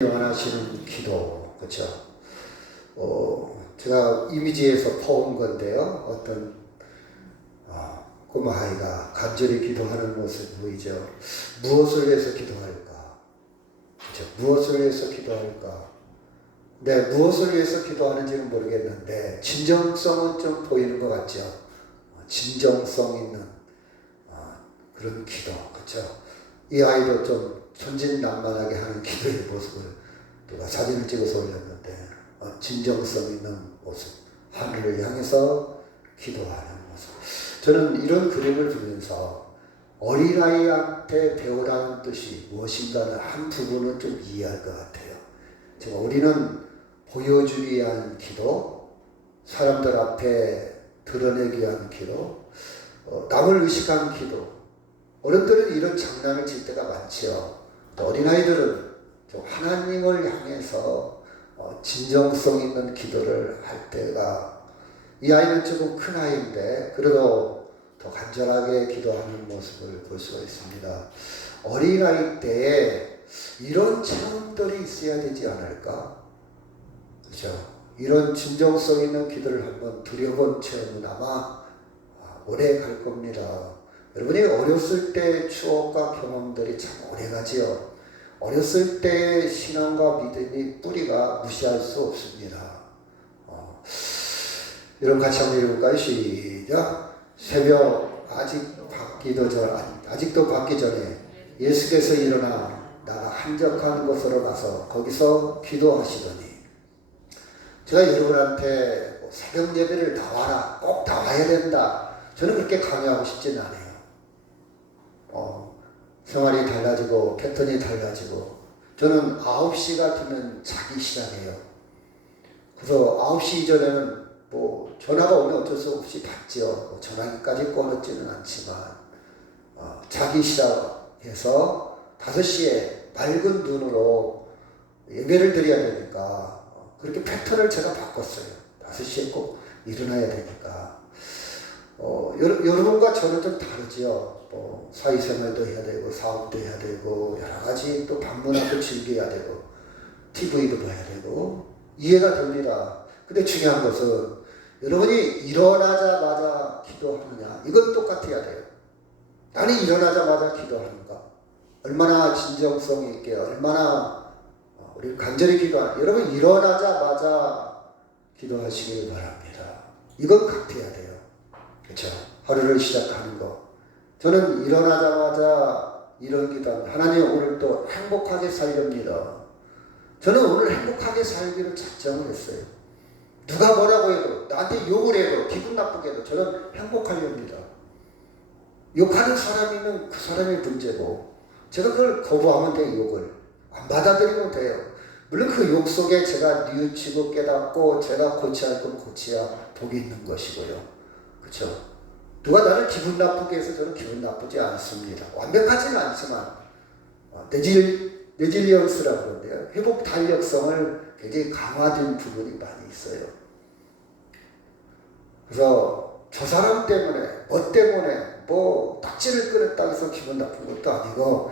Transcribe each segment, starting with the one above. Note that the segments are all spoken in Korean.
원하시는 기도, 그렇죠? 제가 이미지에서 퍼온 건데요. 어떤 꼬마 아이가 간절히 기도하는 모습 보이죠. 무엇을 위해서 기도할까? 그렇죠? 무엇을 위해서 기도할까? 네, 무엇을 위해서 기도하는지는 모르겠는데 진정성은 좀 보이는 것 같죠. 진정성 있는 그런 기도, 그렇죠? 이 아이도 좀 천진난만하게 하는 기도의 모습을 누가 사진을 찍어서 올렸는데 진정성 있는 모습, 하늘을 향해서 기도하는 모습. 저는 이런 그림을 보면서 어린아이한테 배우라는 뜻이 무엇인가는 한 부분은 좀 이해할 것 같아요. 제가 우리는 보여주기 위한 기도, 사람들 앞에 드러내기 위한 기도, 남을 의식한 기도. 어른들은 이런 장난을 칠 때가 많지요. 어린아이들은 하나님을 향해서 진정성 있는 기도를 할 때가, 이 아이는 조금 큰 아이인데 그래도 더 간절하게 기도하는 모습을 볼 수가 있습니다. 어린아이 때에 이런 체험들이 있어야 되지 않을까? 그렇죠? 이런 진정성 있는 기도를 한번 드려본 체험은 아마 오래 갈 겁니다. 여러분이 어렸을 때 추억과 경험들이 참 오래가지요. 어렸을 때 신앙과 믿음이 뿌리가 무시할 수 없습니다. 여러분 같이 한번 읽어볼까요? 시작. 새벽 아직도 받기 전에 예수께서 일어나 나가 한적한 곳으로 가서 거기서 기도하시더니, 제가 여러분한테 새벽 예배를 나와라, 꼭 나와야 된다, 저는 그렇게 강요하고 싶지는 않아요. 생활이 달라지고 패턴이 달라지고, 저는 9시가 되면 자기 시간이에요. 그래서 9시 이전에는 전화가 오면 어쩔 수 없이 받죠. 전화기까지 꺼놓지는 않지만 자기 시작해서 5시에 맑은 눈으로 예배를 드려야 되니까 그렇게 패턴을 제가 바꿨어요. 5시에 꼭 일어나야 되니까. 여러분과 저는 좀 다르지요. 사회생활도 해야 되고 사업도 해야 되고 여러 가지 또 방문하고 즐겨야 되고 TV도 봐야 되고, 이해가 됩니다. 근데 중요한 것은 여러분이 일어나자마자 기도하느냐, 이건 똑같아야 돼요. 나는 일어나자마자 기도하는가, 얼마나 진정성 있게, 얼마나 우리 간절히 기도하는, 여러분 일어나자마자 기도하시길 바랍니다. 이건 같아야 돼요. 그렇죠? 하루를 시작하는 거. 저는 일어나자마자 이런 기도합니다. 하나님, 오늘 또 행복하게 살렵니다. 저는 오늘 행복하게 살기로 작정을 했어요. 누가 뭐라고 해도, 나한테 욕을 해도, 기분 나쁘게 해도 저는 행복하렵니다. 욕하는 사람이면 그 사람의 문제고, 제가 그걸 거부하면 돼요. 욕을 안 받아들이면 돼요. 물론 그 욕 속에 제가 뉘우치고 깨닫고 제가 고쳐야 할 건 고쳐야 복이 있는 것이고요. 그렇죠? 누가 나를 기분 나쁘게 해서 저는 기분 나쁘지 않습니다. 완벽하지는 않지만 레질리언스라고 그러는데요, 회복 탄력성을 굉장히 강화된 부분이 많이 있어요. 그래서 저 사람 때문에, 딱지를 끊었다 해서 기분 나쁜 것도 아니고,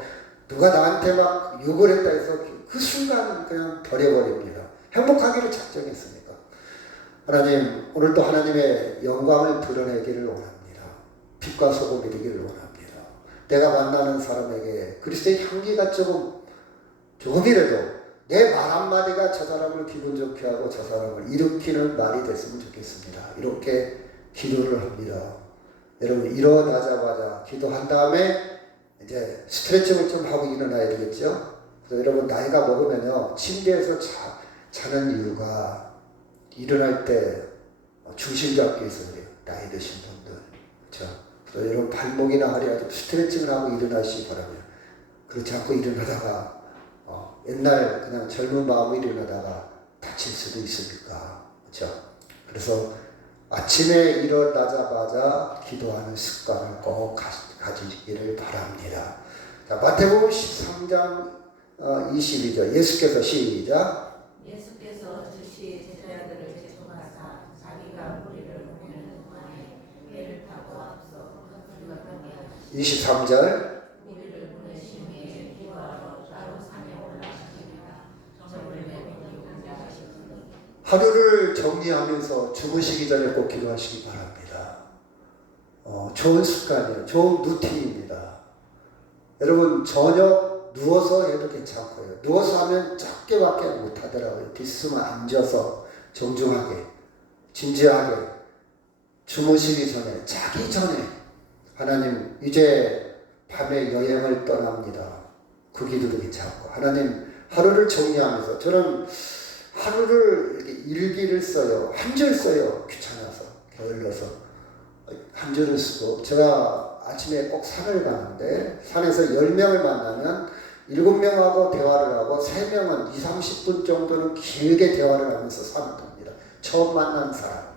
누가 나한테 막 욕을 했다 해서 그 순간 그냥 버려버립니다. 행복하기를 작정했으니까. 하나님, 오늘도 하나님의 영광을 드러내기를 원합니다. 빛과 소금이 되기를 원합니다. 내가 만나는 사람에게 그리스도의 향기가 조금이라도 내 말 한마디가 저 사람을 기분 좋게 하고 저 사람을 일으키는 말이 됐으면 좋겠습니다. 이렇게 기도를 합니다. 여러분, 일어나자마자 기도한 다음에 이제 스트레칭을 좀 하고 일어나야 되겠죠? 그래서 여러분, 나이가 먹으면요, 침대에서 자는 이유가 일어날 때 중심 잡기 위해서 그래요. 나이 드신 분들. 그렇죠? 그래서 여러분, 발목이나 허리가 좀 스트레칭을 하고 일어나시기 바랍니다. 그렇지 않고 일어나다가 옛날 그냥 젊은 마음으로 일어나다가 다칠 수도 있으니까. 그렇죠? 그래서 아침에 일어나자마자 기도하는 습관을 꼭 가지기를 바랍니다. 자, 마태복음 13장 22절. 예수께서 시작. 예수께서 즉시 제자들을 재촉하사 자기가 무리를 보내는 동안에 배를 타고 앞서 그들과 함께 하시고 23절. 무리를 보내신 후에 기도하러 따로 산에 올라가시니라. 하루를 정리하면서 주무시기 전에 꼭 기도하시기 바랍니다. 좋은 습관이에요. 좋은 루틴입니다. 여러분 저녁 누워서 해도 괜찮고요. 누워서 하면 작게밖에 못하더라고요. 뒤쓰면 앉아서 정중하게 진지하게 주무시기 전에 자기 전에 하나님 이제 밤에 여행을 떠납니다. 그 기도도 괜찮고 하나님 하루를 정리하면서 저는 하루를 이렇게 일기를 써요. 한 줄 써요. 귀찮아서 게을러서 한 줄을 쓰고 제가 아침에 꼭 산을 가는데 산에서 10명을 만나면 7명하고 대화를 하고 3명은 20-30분 정도는 길게 대화를 하면서 산을 갑니다. 처음 만난 사람.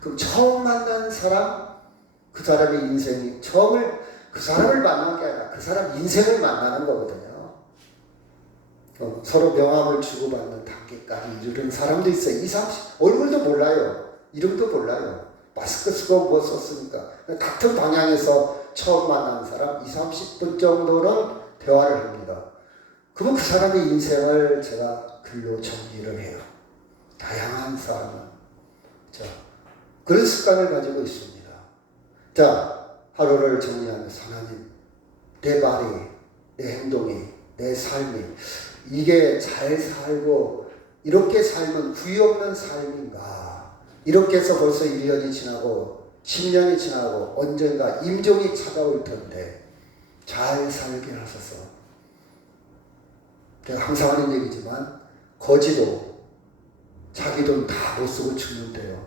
그럼 처음 만난 사람 그 사람의 인생이 그 사람을 만난 게 아니라 그 사람 인생을 만나는 거거든요. 서로 명함을 주고받는 단계까지 이르는 사람도 있어요. 20-30 얼굴도 몰라요. 이름도 몰라요. 마스크 쓰고 뭐 썼으니까 같은 방향에서 처음 만난 사람 20-30분 정도는 대화를 합니다. 그러면 그 사람의 인생을 제가 글로 정리를 해요. 다양한 사람은 그런 습관을 가지고 있습니다. 자, 하루를 정리하면서 하나님 내 말이 내 행동이 내 삶이 이게 잘 살고 이렇게 살면 후회 없는 삶인가? 이렇게 해서 벌써 1년이 지나고 10년이 지나고 언젠가 임종이 찾아올 텐데 잘 살게 하소서. 제가 항상 하는 얘기지만 거지도 자기 돈 다 못 쓰고 죽는데요.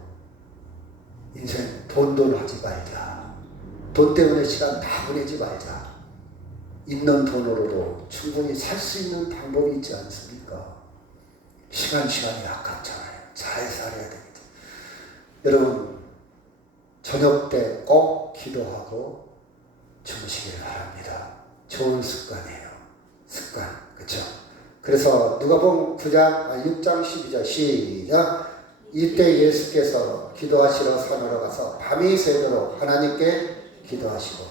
인생 돈 하지 말자. 돈 때문에 시간 다 보내지 말자. 있는 돈으로도 충분히 살 수 있는 방법이 있지 않습니까? 시간이 아깝잖아요. 잘 살아야 됩니다. 여러분 저녁 때 꼭 기도하고 주무시길 바랍니다. 좋은 습관이에요. 습관. 그렇죠? 그래서 누가복음 6장 12절 시작. 이때 예수께서 기도하시러 산으로 가서 밤이 새도록 하나님께 기도하시고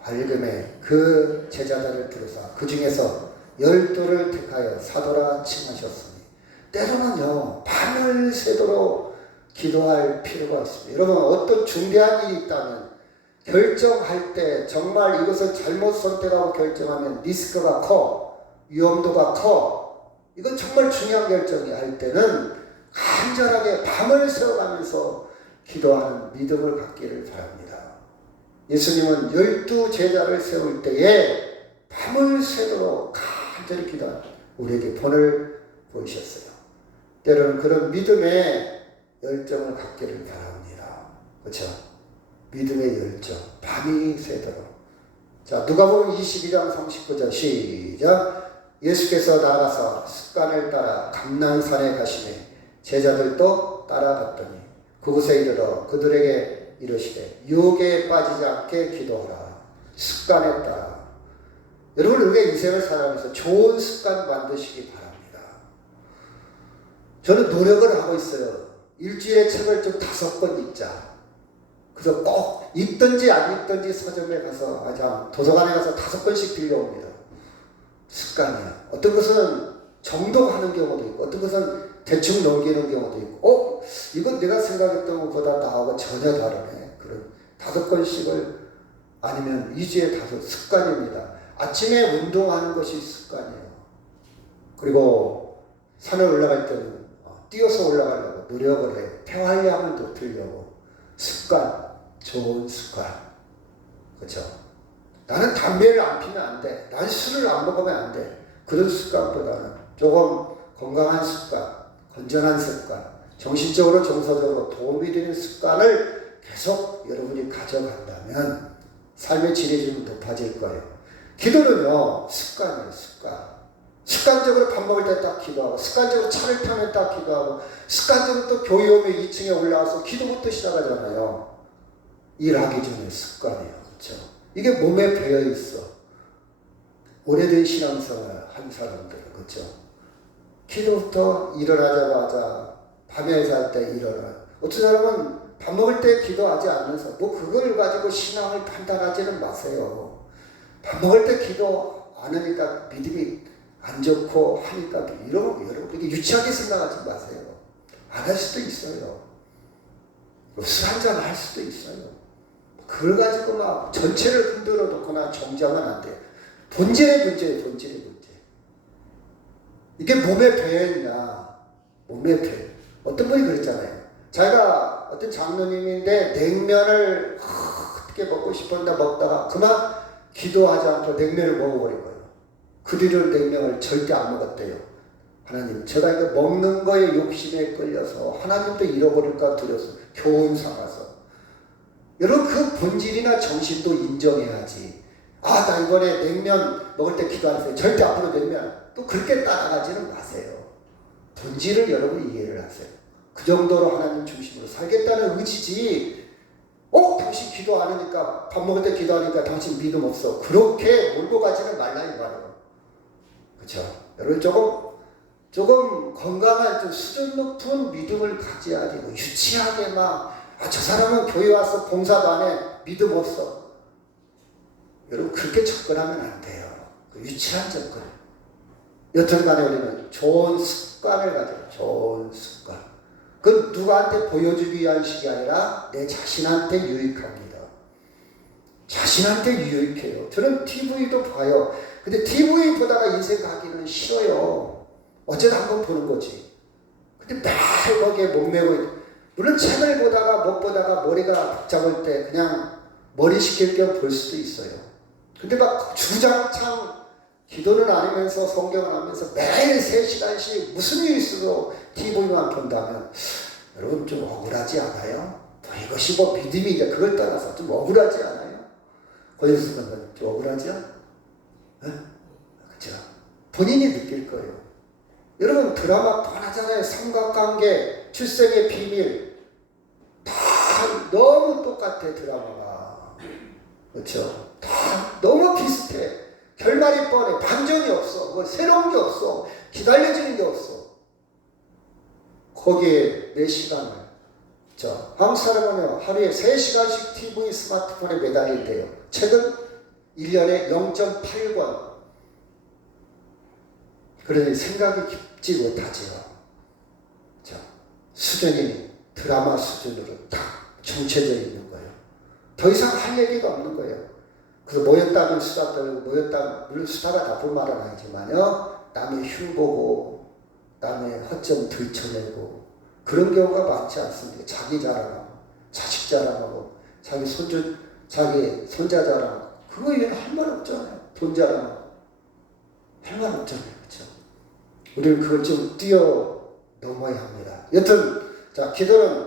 밝음에 그 제자들을 부르사 그 중에서 12를 택하여 사도라 칭하셨으니 때로는요 밤을 새도록 기도할 필요가 있습니다. 여러분 어떤 중대한 일이 있다면 결정할 때 정말 이것을 잘못 선택하고 결정하면 리스크가 커 위험도가 커 이건 정말 중요한 결정이 할 때는 간절하게 밤을 새워가면서 기도하는 믿음을 갖기를 바랍니다. 예수님은 12 제자를 세울 때에 밤을 새도록 간절히 기도한 우리에게 본을 보이셨어요. 때로는 그런 믿음의 열정을 갖기를 바랍니다. 그렇죠? 믿음의 열정, 밤이 새도록. 자, 누가복음 22장 39절 시작. 예수께서 나가서 습관을 따라 감난산에 가시매 제자들도 따라갔더니 그곳에 이르러 그들에게 이르시되 유혹에 빠지지 않게 기도하라. 습관에 따라. 여러분 우리가 인생을 살아가면서 좋은 습관 만드시기 바랍니다. 저는 노력을 하고 있어요. 일주일에 책을 좀 5권 읽자. 그래서 꼭 읽든지 안 읽든지 서점에 가서 도서관에 가서 5권씩 빌려옵니다. 습관이에요. 어떤 것은 정독하는 경우도 있고 어떤 것은 대충 넘기는 경우도 있고 이건 내가 생각했던 것보다 나하고 전혀 다르네. 그런 5권씩을 아니면 2주에 5 습관입니다. 아침에 운동하는 것이 습관이에요. 그리고 산을 올라갈 때는 뛰어서 올라가려고 노력을 해요. 폐활량을 높이려고. 습관, 좋은 습관. 그렇죠? 나는 담배를 안 피면 안 돼. 난 술을 안 먹으면 안 돼. 그런 습관보다는 조금 건강한 습관, 건전한 습관, 정신적으로 정서적으로 도움이 되는 습관을 계속 여러분이 가져간다면 삶의 질이 좀 높아질 거예요. 기도는요, 습관이에요, 습관. 습관적으로 밥 먹을 때 딱 기도하고, 습관적으로 차를 타면 딱 기도하고, 습관적으로 또 교회 오면 2층에 올라와서 기도부터 시작하잖아요. 일하기 전에 습관이에요. 그렇죠? 이게 몸에 배어 있어. 오래된 신앙생활 한 사람들은, 그렇죠? 기도부터 일어나자마자 밤에 잘 때 일어나. 어떤 사람은 밥 먹을 때 기도하지 않으면서 그걸 가지고 신앙을 판단하지는 마세요. 밥 먹을 때 기도 안 하니까 믿음이 안 좋고 하니까 여러분 이렇게 유치하게 생각하지 마세요. 안 할 수도 있어요. 술 한잔 할 수도 있어요. 그걸 가지고 막 전체를 흔들어 놓거나 정장은 안 돼요. 본질의 문제예요. 본질의 문제. 이게 몸에 배였냐. 몸에 배. 어떤 분이 그랬잖아요. 자기가 어떤 장로님인데 냉면을 어떻게 먹고 싶었나 먹다가 그만 기도하지 않고 냉면을 먹어버린 거예요. 그 뒤로 냉면을 절대 안 먹었대요. 하나님, 제가 이거 먹는 거에 욕심에 끌려서 하나님도 잃어버릴까 두려워서 교훈 삼아서. 여러분, 그 본질이나 정신도 인정해야지. 아, 나 이번에 냉면 먹을 때 기도하세요. 절대 앞으로 냉면 또 그렇게 따라가지는 마세요. 본질을 여러분 이해를 하세요. 그 정도로 하나님 중심으로 살겠다는 의지지. 당신 기도 안 하니까, 밥 먹을 때 기도하니까 당신 믿음 없어. 그렇게 몰고 가지는 말라 이 말이에요. 그렇죠? 여러분 조금 건강한 좀 수준 높은 믿음을 가져야지. 뭐 유치하게 막 저 사람은 교회 와서 봉사도 안 해. 믿음 없어. 여러분 그렇게 접근하면 안 돼요. 그 유치한 접근. 여튼간에 우리는 좋은 습관을 가져요. 좋은 습관. 그건 누구한테 보여주기 위한 식이 아니라 내 자신한테 유익합니다. 자신한테 유익해요. 저는 TV도 봐요. 근데 TV 보다가 인생 가기는 싫어요. 어쩌다 한번 보는 거지. 근데 매일 거기에 목매고, 물론 책을 보다가 못 보다가 머리가 복잡할 때 그냥 머리 식힐 겸 볼 수도 있어요. 근데 막 주장창 기도는 안 하면서 성경을 하면서 매일 3시간씩 무슨 일이 있어도 TV만 본다면 여러분 좀 억울하지 않아요? 이것이 뭐 믿음이냐 그걸 떠나서 좀 억울하지 않아요? 거기서 좀 억울하죠? 그렇죠? 본인이 느낄 거예요. 여러분 드라마 뻔하잖아요. 삼각관계, 출생의 비밀 다 너무 똑같아 드라마가. 그렇죠? 다 너무 비슷해. 결말이 뻔해. 반전이 없어. 뭐 새로운 게 없어. 기다려지는 게 없어. 거기에 내 시간을. 한국 사람은요, 하루에 3시간씩 TV, 스마트폰에 매달린대요. 책은 1년에 0.8권. 그러니 생각이 깊지 못하지요. 수준이 드라마 수준으로 딱 정체되어 있는 거예요. 더 이상 할 얘기가 없는 거예요. 그래서 모였다면 수다 떨고, 물론 수다가 나쁜 말은 아니지만요, 남의 흉 보고, 남의 허점 들춰내고, 그런 경우가 많지 않습니다. 자기 자랑하고, 자식 자랑하고, 자기 손자 자랑하고, 그거 이외에는 할 말 없잖아요. 돈 자랑하고. 할 말 없잖아요. 그렇죠? 우리는 그걸 좀 뛰어넘어야 합니다. 여튼, 기도는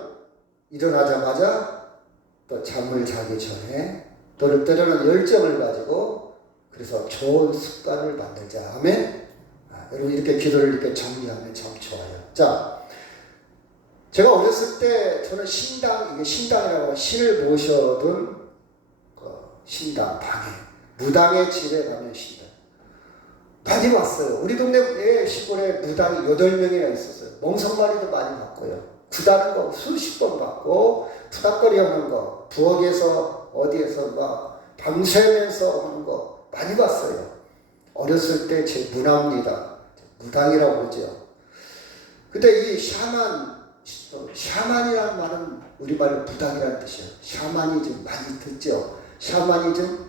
일어나자마자 또 잠을 자기 전에 또는 때로는 열정을 가지고 그래서 좋은 습관을 만들자. 아멘? 여러분 이렇게 기도를 이렇게 정리하면 참 좋아요. 제가 어렸을 때 저는 이게 신당이라고 신을 모셔둔 신당 방에, 무당의 집에 가면 신당. 많이 왔어요. 우리 동네 시골에 무당이 8명이나 있었어요. 멍석마리도 많이 봤고요. 구다는 거 수십 번 봤고, 푸닥거리 하는 거, 부엌에서 어디에서 막 밤새면서 하는 거 많이 봤어요. 어렸을 때 제 문화입니다. 무당이라고 그러죠. 근데 이 샤만이라는 말은 우리말로 무당이라는 뜻이에요. 샤머니즘 많이 듣죠. 샤머니즘,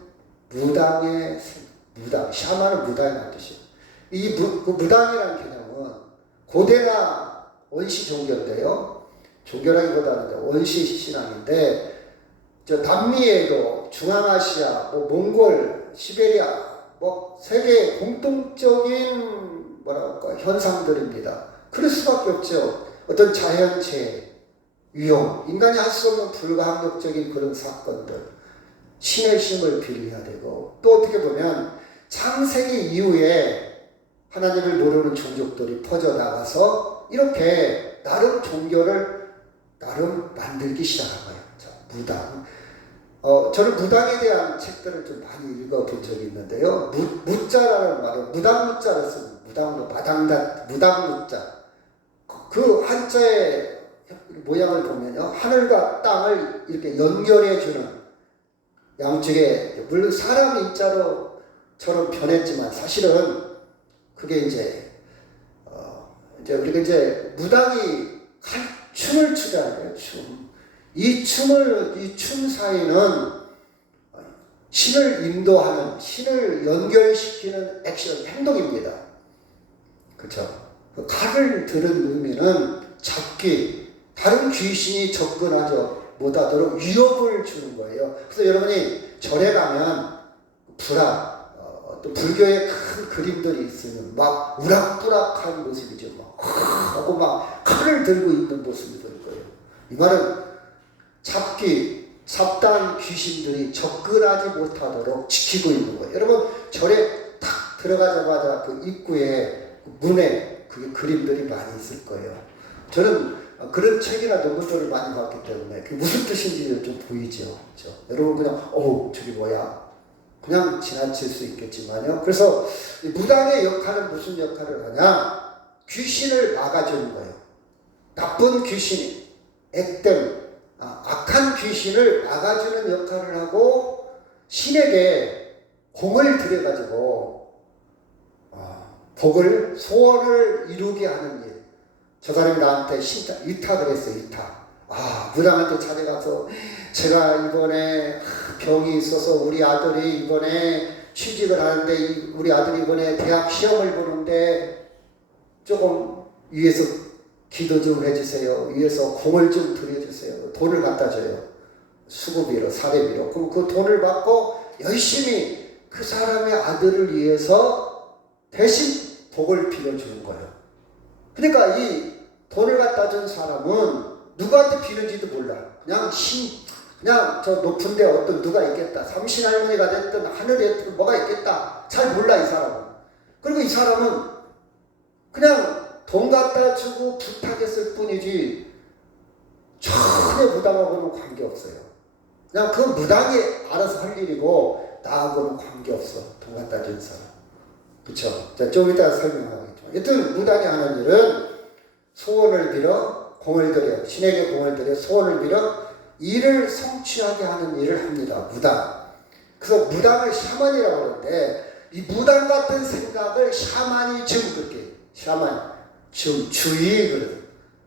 무당, 샤만은 무당이라는 뜻이에요. 그 무당이라는 개념은 고대나 원시 종교인데요. 종교라기보다는 원시 신앙인데, 남미에도 중앙아시아, 몽골, 시베리아, 세계 공통적인 현상들입니다. 그럴 수밖에 없죠. 어떤 자연재해, 위험, 인간이 할 수 없는 불가항력적인 그런 사건들, 신의 힘을 빌려야 되고, 또 어떻게 보면 창세기 이후에 하나님을 모르는 종족들이 퍼져나가서 이렇게 나름 종교를 나름 만들기 시작한 거예요. 무당. 저는 무당에 대한 책들을 좀 많이 읽어본 적이 있는데요. 무자라는 말은 무당 무자를 씁니다. 무당 무자. 그 한자의 모양을 보면요, 하늘과 땅을 이렇게 연결해주는 양쪽에, 물론 사람 인자로처럼 변했지만 사실은 그게 이제 우리가 무당이 춤을 추잖아요. 춤. 이 춤 사이는 신을 인도하는, 신을 연결시키는 액션, 행동입니다. 그렇죠? 칼을 들은 의미는 잡기, 다른 귀신이 접근하지 못하도록 위협을 주는 거예요. 그래서 여러분이 절에 가면 또 불교의 큰 그림들이 있으면 막 우락부락한 모습이죠. 하고 막 칼을 들고 있는 모습이 될 거예요. 이 말은 잡다한 귀신들이 접근하지 못하도록 지키고 있는 거예요. 여러분 절에 탁 들어가자마자 그 입구에 문에 그게 그림들이 많이 있을 거예요. 저는 그런 책이나 논문들을 많이 봤기 때문에 그게 무슨 뜻인지 좀 보이죠. 그렇죠? 여러분 그냥 저게 뭐야? 그냥 지나칠 수 있겠지만요. 그래서 이 무당의 역할은 무슨 역할을 하냐? 귀신을 막아주는 거예요. 나쁜 귀신, 악한 귀신을 막아주는 역할을 하고 신에게 공을 들여가지고 소원을 이루게 하는 일. 저 사람이 나한테 위탁을 했어요. 무당한테 찾아가서 제가 이번에 병이 있어서 우리 아들이 이번에 취직을 하는데 우리 아들이 이번에 대학 시험을 보는데 조금 위에서 기도 좀 해주세요. 위에서 공을 좀 들여주세요. 돈을 갖다 줘요. 수고비로, 사례비로. 그럼 그 돈을 받고 열심히 그 사람의 아들을 위해서 대신 복을 빌어주는 거예요. 그러니까 이 돈을 갖다 준 사람은 누구한테 비는지도 몰라. 그냥 저 높은데 어떤 누가 있겠다. 삼신할머니가 됐든 하늘에 됐든 뭐가 있겠다. 잘 몰라 이 사람은. 그리고 이 사람은 그냥 돈 갖다 주고 부탁했을 뿐이지 전혀 무당하고는 관계없어요. 그냥 그 무당이 알아서 할 일이고 나하고는 관계없어. 돈 갖다 준 사람. 그쵸? 자, 좀 이따 설명하겠지만 여튼 무당이 하는 일은 소원을 빌어 공을 들여 신에게 공을 들여 소원을 빌어 일을 성취하게 하는 일을 합니다. 무당. 그래서 무당을 샤만이라고 하는데 이 무당 같은 생각을 샤머니즘 그렇게 주의 그래요.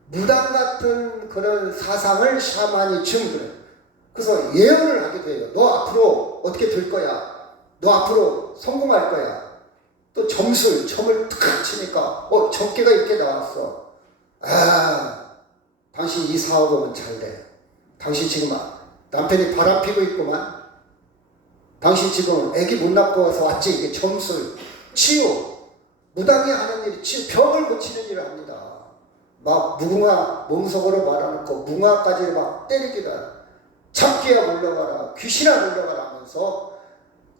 무당 같은 그런 사상을 샤머니즘 그래요. 그래서 예언을 하게 돼요. 너 앞으로 어떻게 될 거야. 너 앞으로 성공할 거야. 또 점을 탁 치니까 점괘가 이렇게 나왔어. 당신 이 사업은 잘 돼. 당신 지금 남편이 바람 피고 있구만. 당신 지금 애기 못 낳고 와서 왔지. 이게 점술, 치유. 무당이 하는 일이 치유, 병을 고치는 일을 합니다. 막 무궁화 몸속으로 말아놓고 무궁화까지 막 때리기다. 잡기야 물러가라. 귀신아 물러가라 하면서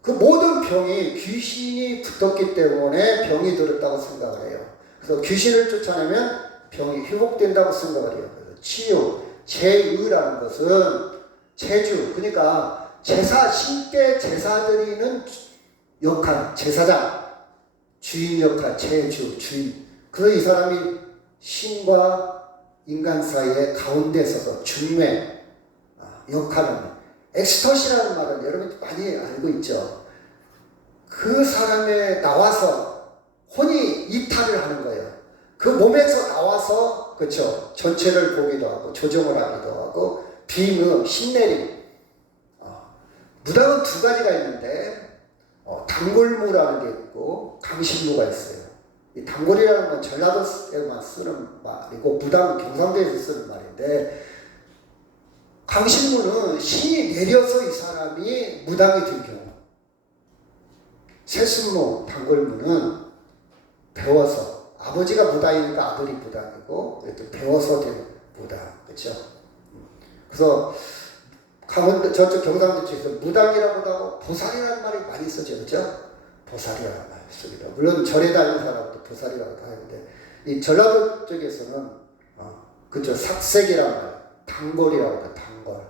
그 모든 병이 귀신이 붙었기 때문에 병이 들었다고 생각을 해요. 그래서 귀신을 쫓아내면 병이 회복된다고 생각을 해요. 그래서 치유, 제의라는 것은 제주, 그러니까 신께 제사 드리는 역할, 제사장, 주인 역할, 제주, 주인. 그래서 이 사람이 신과 인간 사이에 가운데 서서 중매 역할을. 엑스터시라는 말은 여러분 많이 알고 있죠. 그 사람에 나와서 혼이 이탈을 하는 거예요. 그 몸에서 나와서 그렇죠. 전체를 보기도 하고 조정을 하기도 하고 빙의, 신내림. 무당은 두 가지가 있는데 단골무라는 게 있고 강신무가 있어요. 이 단골이라는 건 전라도에만 쓰는 말이고 무당은 경상도에서 쓰는 말인데 강신무는 신이 내려서 이 사람이 무당이 된 경우, 세순무, 단골무는 배워서 아버지가 무당이니까 아들이 무당이고 또 배워서 된 무당, 그렇죠? 그래서 강원도 저쪽 경상도 쪽에서 무당이라고도 하고 보살이라는 말이 많이 쓰죠, 그렇죠? 보살이라는 말을 씁니다. 물론 절에 다니는 사람도 보살이라고도 하는데 이 전라도 쪽에서는 그렇죠, 삭색이라는 말, 단골이라고 해요. 단골.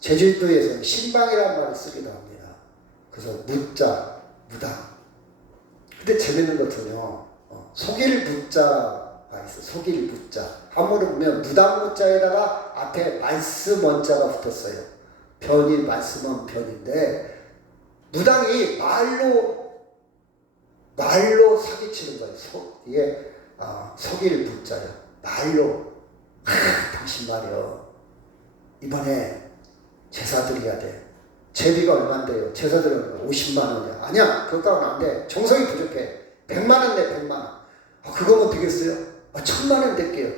제주도에서는 신방이라는 말을 쓰기도 합니다. 그래서 무자, 무당. 근데 재밌는 것은요, 속일 무자가 있어요. 속일 무자. 한문을 보면 무당 무자에다가 앞에 말씀 원자가 붙었어요. 변이 말씀은 변인데 무당이 말로 사기치는 거예요. 이게 속일 무자예요. 말로 당신 말이여 이번에 제사 드려야 돼. 제비가 얼만데요? 제사 드리면 50만 원이야. 아니야, 그것과는 안 돼. 정성이 부족해. 100만 원 내, 100만 원. 그거면 되겠어요? 1000만 원 낼게요.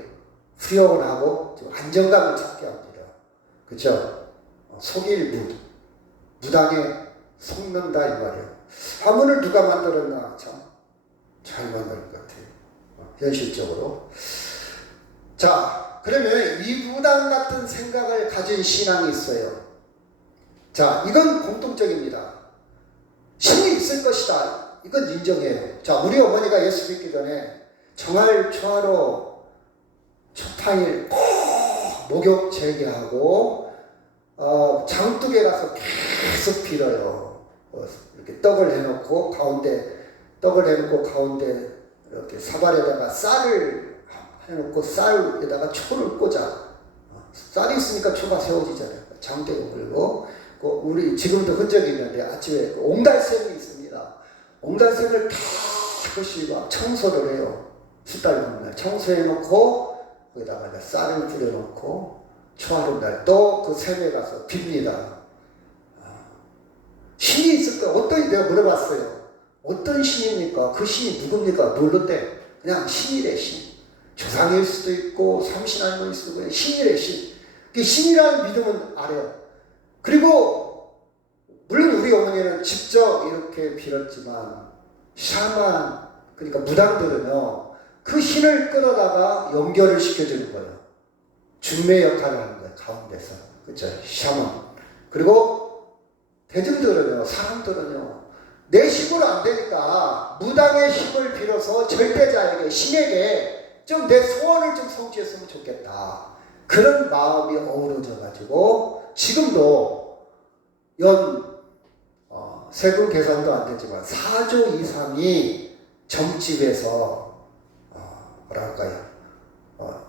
후역을 하고 좀 안정감을 찾게 합니다. 그쵸? 속일 무당에 속는다 이 말이에요. 화문을 누가 만들었나? 참 잘 만들 것 같아요. 현실적으로. 자, 그러면 이 무당 같은 생각을 가진 신앙이 있어요. 자, 이건 공통적입니다. 신이 있을 것이다. 이건 인정해요. 자, 우리 어머니가 예수 믿기 전에 정할 초하로 초파일 꼭 목욕 재개하고 장독에 가서 계속 빌어요. 이렇게 떡을 해놓고 가운데 이렇게 사발에다가 쌀을 해놓고 쌀에다가 초를 꽂아. 쌀이 있으니까 초가 세워지잖아요. 장독에 걸고 우리 지금도 흔적이 있는데 아침에 옹달샘이 있습니다. 옹달샘을 깨끗이 막 청소를 해요. 숫달 먹는 날 청소해놓고 거기다가 쌀을 뿌려놓고 초하는 날 또 그 샘에 가서 빕니다. 신이 있을까? 내가 물어봤어요. 어떤 신입니까? 그 신이 누굽니까? 놀랐대. 그냥 신이래, 신. 조상일 수도 있고 삼신할머니일 수도 있고 신이래, 신. 신이라는 믿음은 알아요. 그리고 물론 우리 어머니는 직접 이렇게 빌었지만 샤만, 그러니까 무당들은요 그 신을 끌어다가 연결을 시켜주는 거예요. 중매 역할을 하는 거예요. 가운데서. 그렇죠? 샤만. 그리고 대중들은요, 사람들은요 내 힘으로 안 되니까 무당의 힘을 빌어서 절대자에게, 신에게 좀 내 소원을 좀 성취했으면 좋겠다. 그런 마음이 어우러져 가지고 지금도 세금 계산도 안 되지만 4조 이상이 점집에서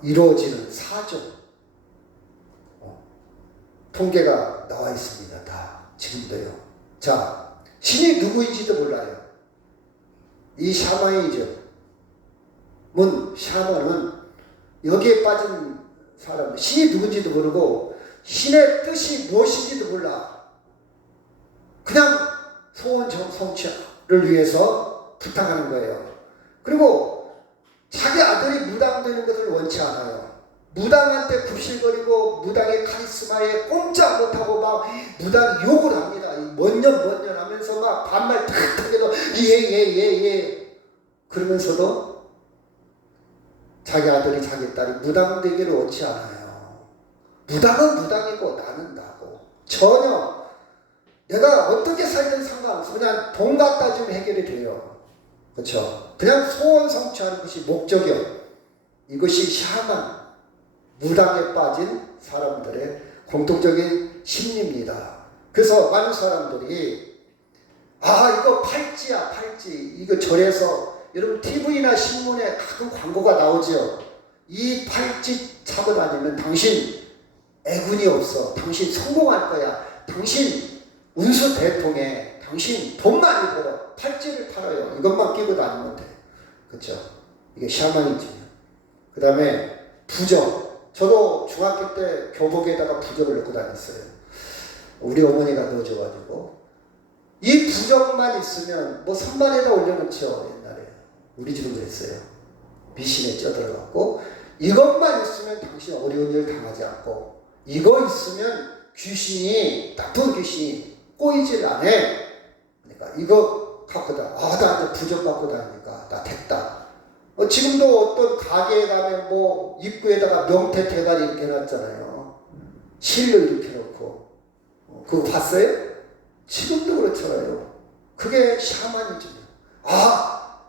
이루어지는 4조 통계가 나와 있습니다. 다 지금도요. 자, 신이 누구인지도 몰라요. 이 샤머니즘 샤머는 여기에 빠진 사람, 신이 누군지도 모르고 신의 뜻이 무엇인지도 몰라. 그냥 소원 성취를 위해서 부탁하는 거예요. 그리고 자기 아들이 무당 되는 것을 원치 않아요. 무당한테 굽실거리고 무당의 카리스마에 꼼짝 못하고 막 무당 욕을 합니다. 몇 년 하면서 막 반말 탁탁해도 예 그러면서도 자기 아들이 자기 딸이 무당 되기를 원치 않아요. 무당은 무당이고 나는 나고 전혀 내가 어떻게 살든 상관없어. 그냥 돈 갖다 주면 해결이 돼요. 그렇죠? 그냥 소원 성취하는 것이 목적이요. 이것이 샤만, 무당에 빠진 사람들의 공통적인 심리입니다. 그래서 많은 사람들이 이거 팔찌야, 팔찌. 이거 절에서 여러분 TV나 신문에 가끔 광고가 나오죠. 이 팔찌 차고 다니면 당신 애군이 없어. 당신 성공할 거야. 당신 운수 대통해. 당신 돈 많이 벌어. 팔찌를 팔아요. 이것만 끼고 다니면 돼. 그렇죠? 이게 샤머니즘이에요. 그 다음에 부적. 저도 중학교 때 교복에다가 부적을 넣고 다녔어요. 우리 어머니가 넣어줘가지고. 이 부적만 있으면 선반에다 올려놓죠. 옛날에. 우리 집은 그랬어요. 미신에 쪄들어갖고 이것만 있으면 당신 어려운 일 당하지 않고 이거 있으면 나쁜 귀신이 꼬이질 않아. 그러니까 이거 갖고 나 부적 갖고 다니니까 나 됐다. 지금도 어떤 가게에 가면 입구에다가 명태 대가리 이렇게 해놨잖아요. 실로 이렇게 놓고. 그거 봤어요? 지금도 그렇잖아요. 그게 샤머니즘이에요.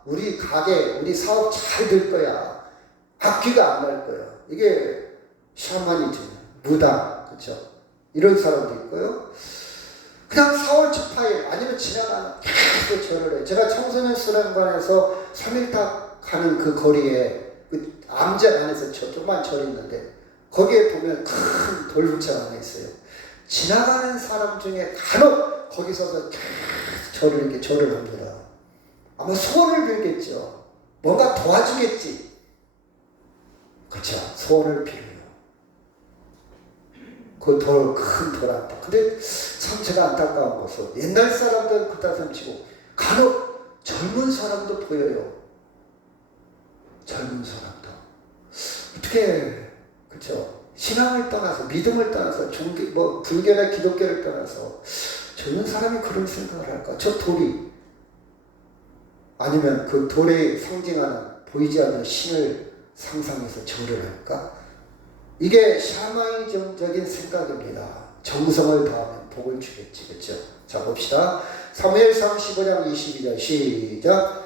우리 가게, 우리 사업 잘 될 거야. 악귀가 안 날 거야. 이게 샤머니즘이에요. 무당, 그렇죠? 이런 사람도 있고요. 그냥 4월 초파일 아니면 지나가는 계속 절을 해. 제가 청소년 수련관에서 3일탁 가는 그 거리에 그 암전 안에서 조그만 절이 있는데 거기에 보면 큰 돌부처가 하나 있어요. 지나가는 사람 중에 간혹 거기 서서 계속 절을 합니다. 아마 소원을 빌겠죠. 뭔가 도와주겠지. 그렇죠. 소원을 빌어요. 그 돌, 큰 돌 앞에. 근데 참 제가 안타까운 것은 옛날 사람들은 그따 셈치고 간혹 젊은 사람도 보여요. 젊은 사람도. 어떻게, 그쵸? 신앙을 떠나서, 믿음을 떠나서, 불교나 기독교를 떠나서 젊은 사람이 그런 생각을 할까? 저 돌이, 아니면 그 돌에 상징하는 보이지 않는 신을 상상해서 절을 할까? 이게 샤머니즘적인 생각입니다. 정성을 다하면 복을 주겠지, 그렇죠? 자, 봅시다. 사무엘상 15장 22절 시작.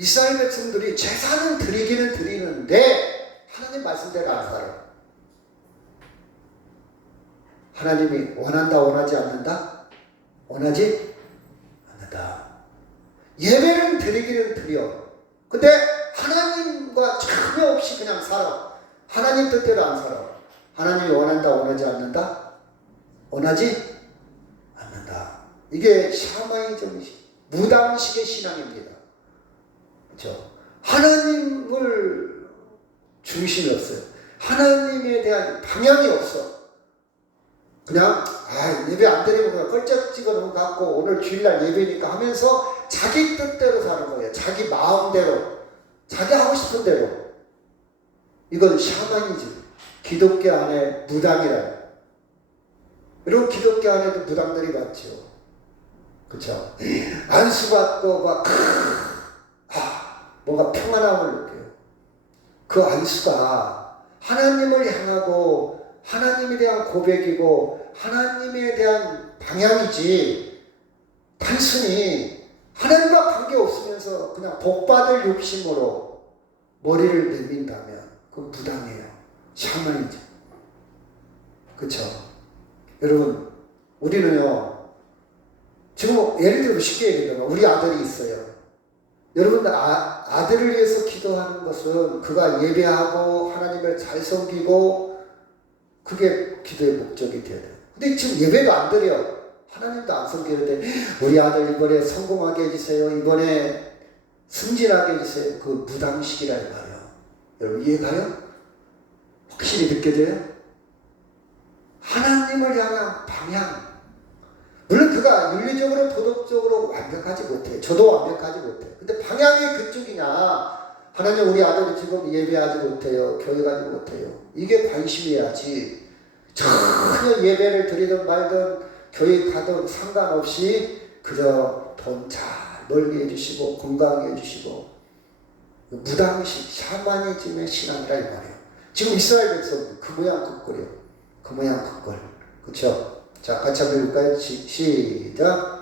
이스라엘 백성들이 제사는 드리기는 드리는데 하나님 말씀대로 안 살아. 하나님이 원한다, 원하지 않는다? 원하지 않는다. 예배는 드리기는 드려. 근데 하나님과 참여 없이 그냥 살아. 하나님 뜻대로 안 살아. 하나님이 원한다, 원하지 않는다? 원하지 않는다. 이게 샤머니즘, 무당식의 신앙입니다. 그렇죠? 하나님을 중심이 없어요. 하나님에 대한 방향이 없어. 그냥 예배 안 드리고 그냥 껄쩍 찍어놓은 것 같고 오늘 주일날 예배니까 하면서 자기 뜻대로 사는 거예요. 자기 마음대로, 자기 하고 싶은 대로. 이건 샤머니즘, 기독교 안에 무당이라요. 이런 기독교 안에도 무당들이 많죠. 그렇죠? 안수받고 막 뭔가 평안함을 느껴요. 그 안수가 하나님을 향하고 하나님에 대한 고백이고 하나님에 대한 방향이지, 단순히 하나님과 관계없으면서 그냥 복받을 욕심으로 머리를 내민다면 그 무당이에요. 샤머니즘. 그쵸? 여러분, 우리는요, 지금 예를 들어 쉽게 얘기하면 우리 아들이 있어요. 여러분들 아들을 위해서 기도하는 것은 그가 예배하고 하나님을 잘 섬기고 그게 기도의 목적이 되어야 돼요. 근데 지금 예배도 안 드려. 하나님도 안 섬기는데 우리 아들 이번에 성공하게 해주세요. 이번에 승진하게 해주세요. 그 무당식이란 말이에요. 여러분 이해가요? 확실히 느껴져요? 하나님을 향한 방향. 물론 그가 윤리적으로 도덕적으로 완벽하지 못해. 저도 완벽하지 못해. 근데 방향이 그쪽이냐. 하나님 우리 아들이 지금 예배하지 못해요. 교회 가지 못해요. 이게 관심이야지. 전혀 예배를 드리든 말든 교회 가든 상관없이 그저 돈 잘 벌게 해주시고 건강하게 해주시고 무당식 샤머니즘의 신앙이라 이 말이에요. 지금 이스라엘 백성은 그 모양 그 꼴이요. 그 모양 그 꼴. 그렇죠? 자, 같이 한번 읽을까요? 시작.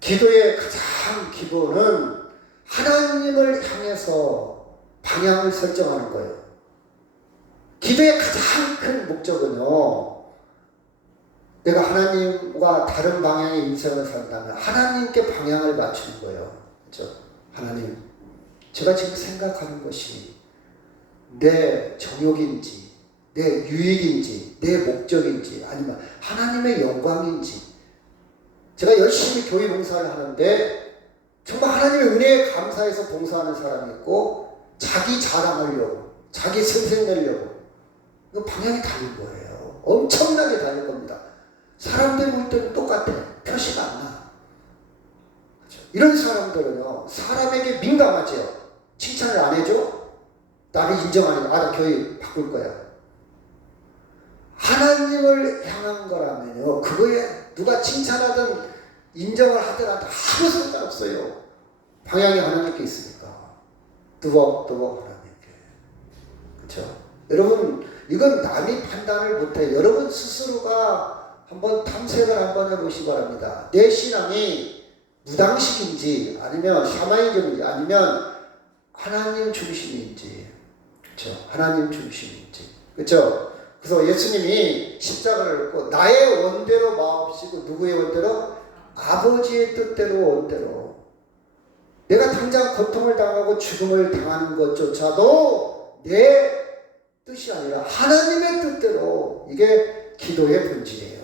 기도의 가장 기본은 하나님을 향해서 방향을 설정하는 거예요. 기도의 가장 큰 목적은요, 내가 하나님과 다른 방향의 인생을 산다면 하나님께 방향을 맞추는 거예요. 그렇죠? 하나님, 제가 지금 생각하는 것이 내 정욕인지, 내 유익인지, 내 목적인지, 아니면 하나님의 영광인지. 제가 열심히 교회 봉사를 하는데 정말 하나님의 은혜에 감사해서 봉사하는 사람이 있고 자기 자랑하려고, 자기 생색 내려고. 이거 방향이 다른 거예요. 엄청나게 다른 겁니다. 사람들이 볼 때는 똑같아. 표시가 안 나. 그렇죠? 이런 사람들은요, 사람에게 민감하죠. 칭찬을 안 해줘? 나를 인정 안 해줘? 나 교회 바꿀 거야. 하나님을 향한 거라면요, 그거에 누가 칭찬하든 인정을 하더라도 아무 상관없어요. 방향이 하나님께 있으니까. 뚜벅뚜벅 하나님께. 그렇죠? 여러분, 이건 남이 판단을 못해. 여러분 스스로가 한번 탐색을 한번 해보시기 바랍니다. 내 신앙이 무당식인지 아니면 샤머니즘인지 아니면 하나님 중심인지. 그렇죠? 하나님 중심인지. 그렇죠? 그래서 예수님이 십자가를 놓고 나의 원대로 마옵시고 누구의 원대로? 아버지의 뜻대로 원대로. 내가 당장 고통을 당하고 죽음을 당하는 것조차도 내 뜻이 아니라 하나님의 뜻대로. 이게 기도의 본질이에요.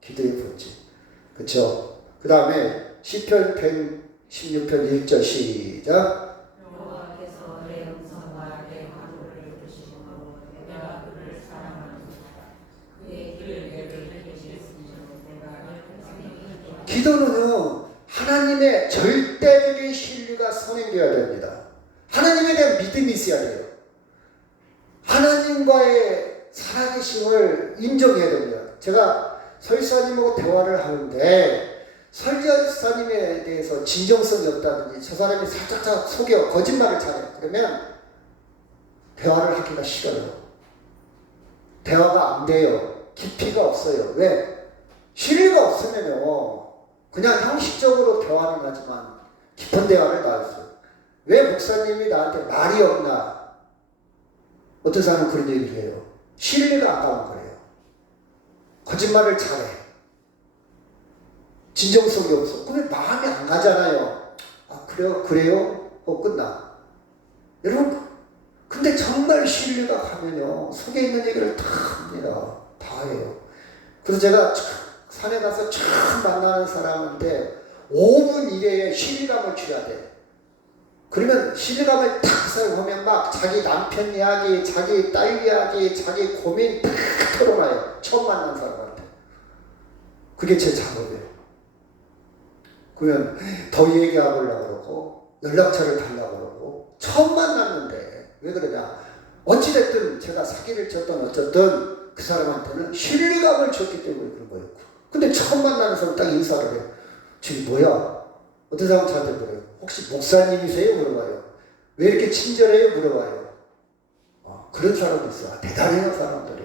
기도의 본질. 그렇죠? 그 다음에 시편 116편 1절 시작. 여호와께서 내 음성과 내 간구를 들으시고 내가 그를 사랑하노라. 그의 길을 내게 알려주셨으면 내가 평생에 기도는요, 하나님의 절대적인 신뢰가 선행되어야 됩니다. 하나님에 대한 믿음이 있어야 돼요. 하나님과의 살아계심을 인정해야 됩니다. 제가 설사님하고 대화를 하는데 설교사님에 대해서 진정성이 없다든지 저 사람이 살짝 속여 거짓말을 잘해요. 그러면 대화를 하기가 싫어요. 대화가 안 돼요. 깊이가 없어요. 왜? 신뢰가 없으면요 그냥 형식적으로 대화는 하지만 깊은 대화를 나왔어요. 왜 목사님이 나한테 말이 없나? 어떤 사람은 그런 얘기를 해요. 신뢰가 안 가는 거예요. 거짓말을 잘해. 진정성이 없어. 그러면 마음이 안 가잖아요. 아, 그래요? 끝나. 여러분, 근데 정말 신뢰가 가면요, 속에 있는 얘기를 다 합니다. 다 해요. 그래서 제가 산에 가서 처음 만나는 사람한테 5분 이내에 신뢰감을 줘야 돼. 그러면 신뢰감을 탁 사용하면 막 자기 남편 이야기, 자기 딸 이야기, 자기 고민 탁 털어놔요. 처음 만난 사람한테. 그게 제 작업이에요. 그러면 더 얘기해보려고 그러고 연락처를 달라고 그러고 처음 만났는데 왜 그러냐. 어찌됐든 제가 사기를 쳤던 어쨌든 그 사람한테는 신뢰감을 줬기 때문에 그런 거예요. 근데 처음 만나는 사람 딱 인사를 해요. 저기 뭐야? 어떤 사람 저한테 물어요. 혹시 목사님이세요? 물어봐요. 왜 이렇게 친절해요? 물어봐요. 그런 사람도 있어요. 대단해요, 사람들이.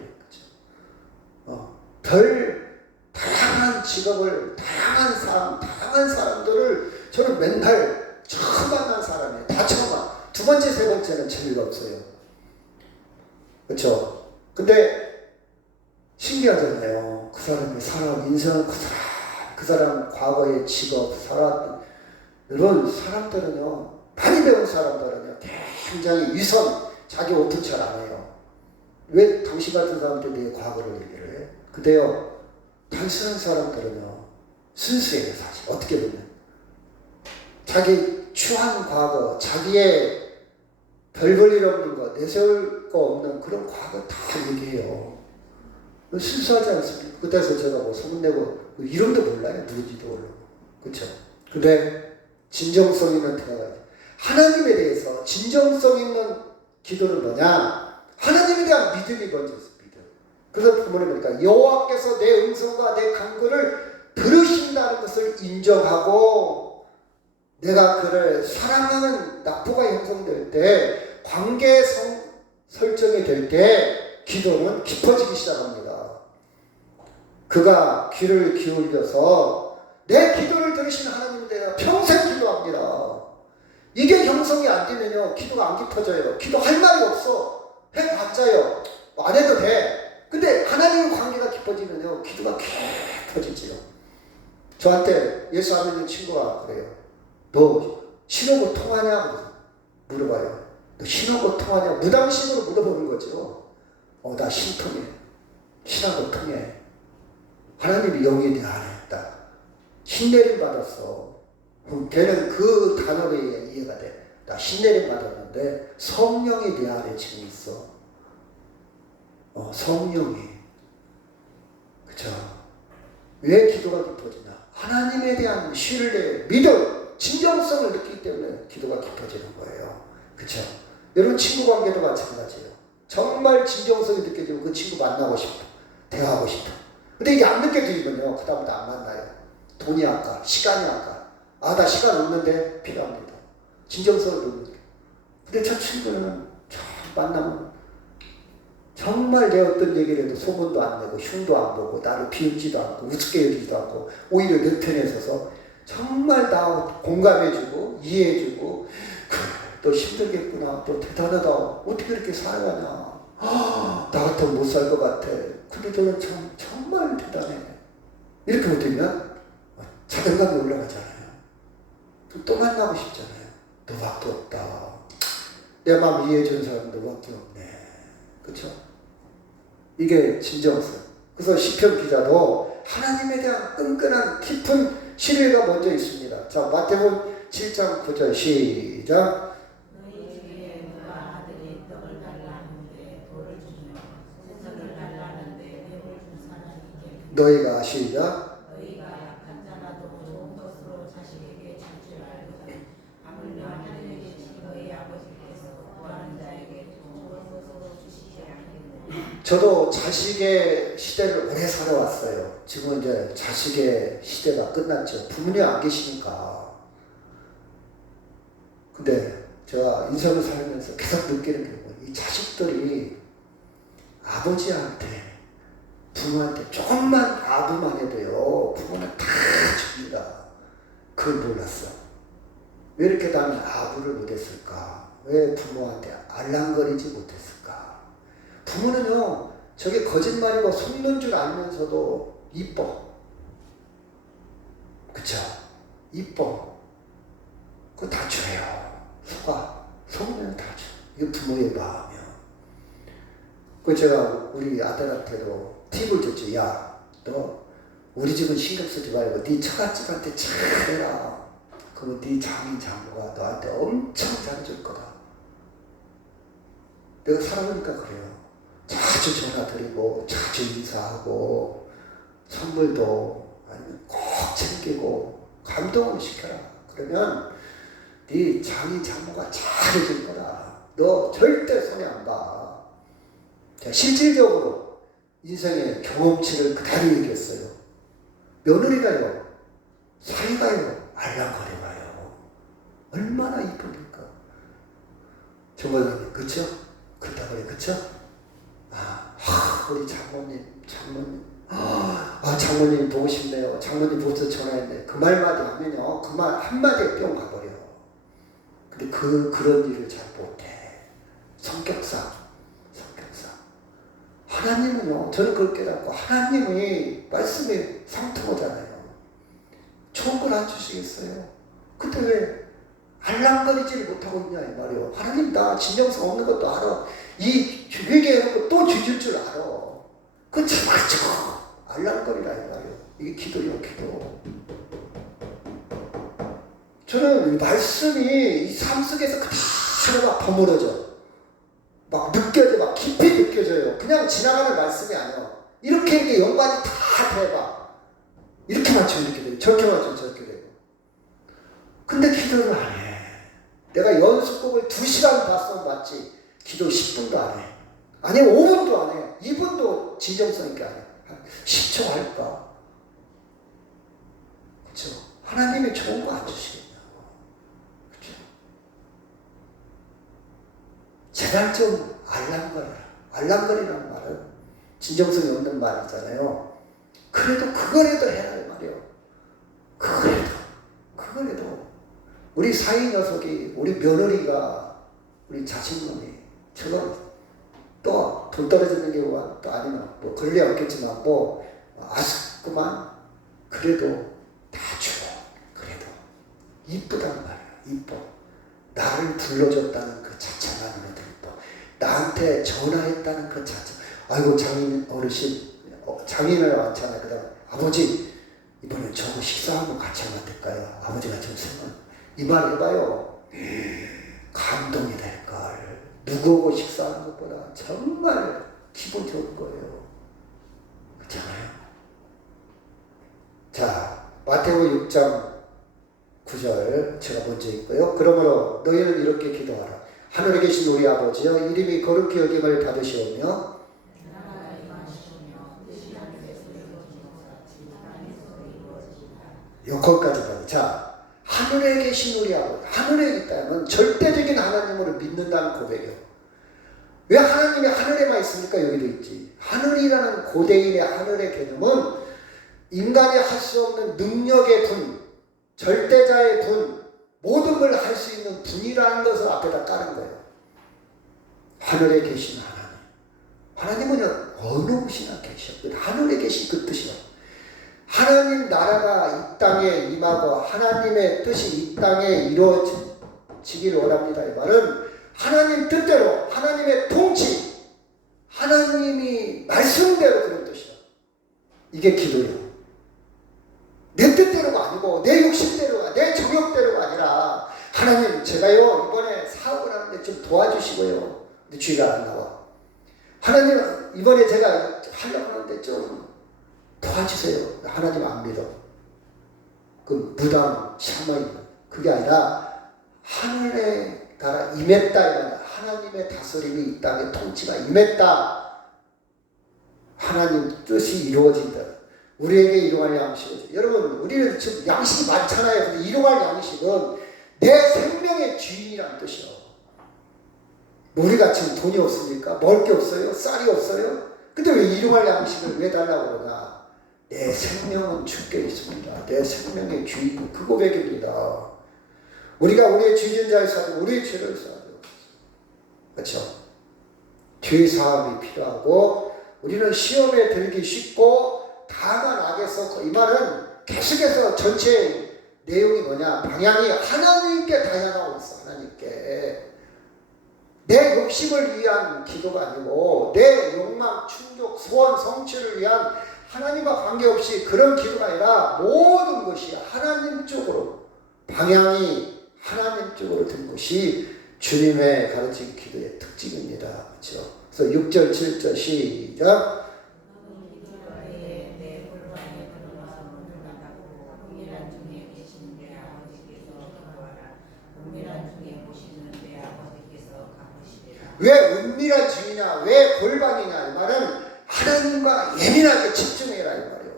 그렇죠? 별 다양한 직업을, 다양한 사람들을 저는 맨날 처음 만난 사람이에요. 다 처음 만나. 두 번째, 세 번째는 재미가 없어요. 그렇죠? 근데 신기하잖아요. 그 사람이 살아온 인생은 그 사람 과거의 직업, 살아왔던 이런 사람들은요, 많이 배운 사람들은요, 굉장히 위선, 자기 오픈 잘 안 해요. 왜 당신 같은 사람한테 내 과거를 얘기를 해? 근데요, 단순한 사람들은요, 순수해요, 사실. 어떻게 보면. 자기 추한 과거, 자기의 별 볼 일 없는 거, 내세울 거 없는 그런 과거 다 얘기해요. 순수하지 않습니까? 그때서 제가 뭐 소문내고, 이름도 몰라요. 누구지도 모르고. 그쵸? 근데, 진정성 있는 대화가 하나님에 대해서 진정성 있는 기도는 뭐냐? 하나님에 대한 믿음이 먼저 있어요. 믿음. 그래서 보면 보니까 여호와께서 내 음성과 내 간구를 들으신다는 것을 인정하고 내가 그를 사랑하는 낙포가 형성될 때 관계 설정이 될 때 기도는 깊어지기 시작합니다. 그가 귀를 기울여서 내 기도를 들으시는 하나님에 대해 평생 기도합니다. 이게 형성이 안 되면요, 기도가 안 깊어져요. 기도할 말이 없어. 해봤자요. 안 해도 돼. 근데 하나님과 관계가 깊어지면요, 기도가 깊어지지요. 저한테 예수 안 믿는 친구가 그래요. 너 신호고 통하냐? 물어봐요. 너 신호고 통하냐? 무당식으로 물어보는 거죠. 나 신통해. 신하고 통해. 하나님이 영에 대해 알았다. 신내림 받았어. 걔는 그 단어가 이해가 돼. 나 신내림 받았는데 성령이 내 안에 지금 있어. 성령이. 그쵸? 왜 기도가 깊어지나? 하나님에 대한 신뢰, 믿음, 진정성을 느끼기 때문에 기도가 깊어지는 거예요. 그쵸? 여러분 친구 관계도 마찬가지예요. 정말 진정성이 느껴지면 그 친구 만나고 싶어. 대화하고 싶어. 근데 이게 안 느껴지면요, 그 다음부터 안 만나요. 돈이 아까, 시간이 아까. 나 시간 없는데 필요합니다. 진정성을 놓는 게. 근데 저 친구는 참 만나면 정말 내 어떤 얘기를 해도 소문도 안 내고 흉도 안 보고 나를 비웃지도 않고 우습게 여기지도 않고 오히려 내 편에 서서 정말 나 공감해주고 이해해주고 너 힘들겠구나. 너 대단하다. 어떻게 이렇게 살아가냐. 나 나 같으면 못 살 것 같아. 근데 너는 참 정말 대단해. 이렇게 못되면 자존감이 올라가잖아요. 또 만나고 싶잖아요. 너밖에 없다. 내 마음 이해해주는 사람 너밖에 없네. 그쵸? 이게 진정성. 그래서 시편 기자도 하나님에 대한 끈끈한 깊은 신뢰가 먼저 있습니다. 자, 마태복음 7장 9절 시작. 너희 중에 누가 아들이 떡을 달라 하는데 돌을 주며 생선을 달라 하는데 뱀을 준 사람이 있겠느냐. 너희가 시작. 너희가 약한 자라도 좋은 것으로 자식에게 줄 줄 알거든. 하물며 하늘에 계신 너희 아버지께서 구하는 자에게 좋은 것으로 주시지 않겠느냐. 저도 자식의 시대를 오래 살아왔어요. 지금 이제 자식의 시대가 끝났죠. 부모님 안 계시니까. 근데 제가 인생을 살면서 계속 느끼는 게 뭐예요? 이 자식들이 아버지한테, 부모한테 조금만 아부만 해도요, 부모는 다 줍니다. 그걸 몰랐어. 왜 이렇게 나는 아부를 못했을까? 왜 부모한테 알랑거리지 못했을까? 부모는요, 저게 거짓말이고 속는 줄 알면서도 이뻐. 그쵸? 이뻐. 그거 다 줘요. 속으면 다 줘. 이거 부모의 마음이야. 그 제가 우리 아들한테도 팁을 줬죠. 야, 너 우리 집은 신경 쓰지 말고 네 처갓집한테 잘해라. 그러면 네 장인 장모가 너한테 엄청 잘해줄 거다. 내가 살아보니까 그래요. 자주 전화 드리고 자주 인사하고 선물도 아니면 꼭 챙기고 감동을 시켜라. 그러면 네 장인 장모가 잘해줄 거다. 너 절대 손해 안 봐. 자, 실질적으로 인생의 경험치를 그대로 얘기했어요. 며느리가요, 사위가요, 알랑거려봐요. 얼마나 이쁩니까? 정말님, 그쵸? 그렇다 그래, 그쵸? 우리 장모님. 장모님 보고 싶네요. 장모님 벌써 전화했네. 그 말마디 하면요, 그 말 한마디에 뿅 가버려. 근데 그런 일을 잘 못해. 성격상. 하나님은요, 저는 그걸 깨닫고, 하나님이 말씀이 상통하잖아요. 좋은 걸 안 주시겠어요? 근데 왜 알랑거리지를 못하고 있냐 이 말이요. 하나님 나 진정성 없는 것도 알아. 이 회개하는 거 또 주실 줄 알아. 그건 맞죠. 알랑거리라 이 말이요. 이게 기도요, 기도. 저는 말씀이 이 삶 속에서 그대로 막 버무려져. 막 느껴져, 막 깊이 느껴져요. 그냥 지나가는 말씀이 아니야. 이렇게 이게 연관이 다 돼봐. 이렇게 맞추면 이렇게 되고, 저렇게 맞추면 저렇게 되고. 근데 기도를 안 해. 내가 연습곡을 2시간 봤으면 맞지. 기도 10분도 안 해. 아니면 5분도 안 해. 2분도 진정성 있게 안 해. 한 10초 할까? 그렇죠? 하나님이 좋은 거 안 주시겠냐고. 그렇죠? 제발 좀 알랑거려라. 알랑거리라는 말은 진정성이 없는 말이잖아요. 그래도 그거라도 해라 이 말이에요. 그거라도 우리 사위 녀석이, 우리 며느리가, 우리 자식놈이 저건 또 돈 떨어지는 경우가 또 아니면 뭐 걸려 없겠지만 뭐 아쉽구만. 그래도 다 줘. 그래도 이쁘단 말이야. 이뻐. 나를 불러줬다는 그 자체만으로도 이뻐. 나한테 전화했다는 그 자체. 아이고 장인 어르신, 장인을 왔잖아요. 그 다음에 아버지 이번엔 저거 식사하고 같이 하면 될까요? 아버지가 좀 생각. 이 말 해봐요. 감동이 될걸. 누구하고 식사하는 것보다 정말 기분 좋은 거예요. 그렇잖아요. 자, 마태복음 6장 9절 제가 먼저 읽고요. 그러므로 너희는 이렇게 기도하라. 하늘에 계신 우리 아버지여, 이름이 거룩히 여김을 받으시오며 요거까지 봐요. 자, 하늘에 계신 우리 아버지. 하늘에 있다면 절대적인 하나님으로 믿는다는 고백이에요. 왜 하나님이 하늘에만 있습니까? 여기도 있지. 하늘이라는 고대인의 하늘의 개념은 인간이 할 수 없는 능력의 분, 절대자의 분, 모든 걸 할 수 있는 분이라는 것을 앞에다 깔은 거예요. 하늘에 계신 하나님. 하나님은 어느 곳이나 계셨고 하늘에 계신 그 뜻이요. 하나님 나라가 이 땅에 임하고 하나님의 뜻이 이 땅에 이루어지기를 원합니다. 이 말은 하나님 뜻대로 하나님의 통치, 하나님이 말씀대로 그런 뜻이야. 이게 기도예요. 내 뜻대로가 아니고 내 욕심대로가 내 정욕대로가 아니라 하나님 제가요 이번에 사업을 하는데 좀 도와주시고요. 근데 주의가 안 나와. 하나님 이번에 제가 하려고 하는데 좀 도와주세요. 하나님 안 믿어. 그 무당 샤머니 그게 아니라 하늘의 나라 임했다. 하나님의 다스림이 이 땅에 통치가 임했다. 하나님 뜻이 이루어진다. 우리에게 일용할 양식이죠. 여러분 우리는 지금 양식이 많잖아요. 근데 일용할 양식은 내 생명의 주인이라는 뜻이요. 우리가 지금 돈이 없습니까? 먹을 게 없어요? 쌀이 없어요? 근데 왜 일용할 양식을 왜 달라고 그러나? 내 생명은 주께 있습니다. 내 생명의 주인 그 고백입니다. 우리가 우리의 죄진 자를 사하고 우리의 죄를 사하죠. 그렇죠? 죄 사함이 필요하고 우리는 시험에 들기 쉽고 다만 악에서 이 말은 계속해서 전체 내용이 뭐냐 방향이 하나님께 다 향하고 있어. 하나님께 내 욕심을 위한 기도가 아니고 내 욕망, 충족, 소원, 성취를 위한 하나님과 관계없이 그런 기도가 아니라 모든 것이 하나님 쪽으로 방향이 하나님 쪽으로 든 것이 주님의 가르친 기도의 특징입니다. 그렇죠? 그래서 6절, 7절 시작. 왜 은밀한 중이냐, 왜 골방이냐, 이 말은 하나님과 예민하게 집중해라, 이 말이에요.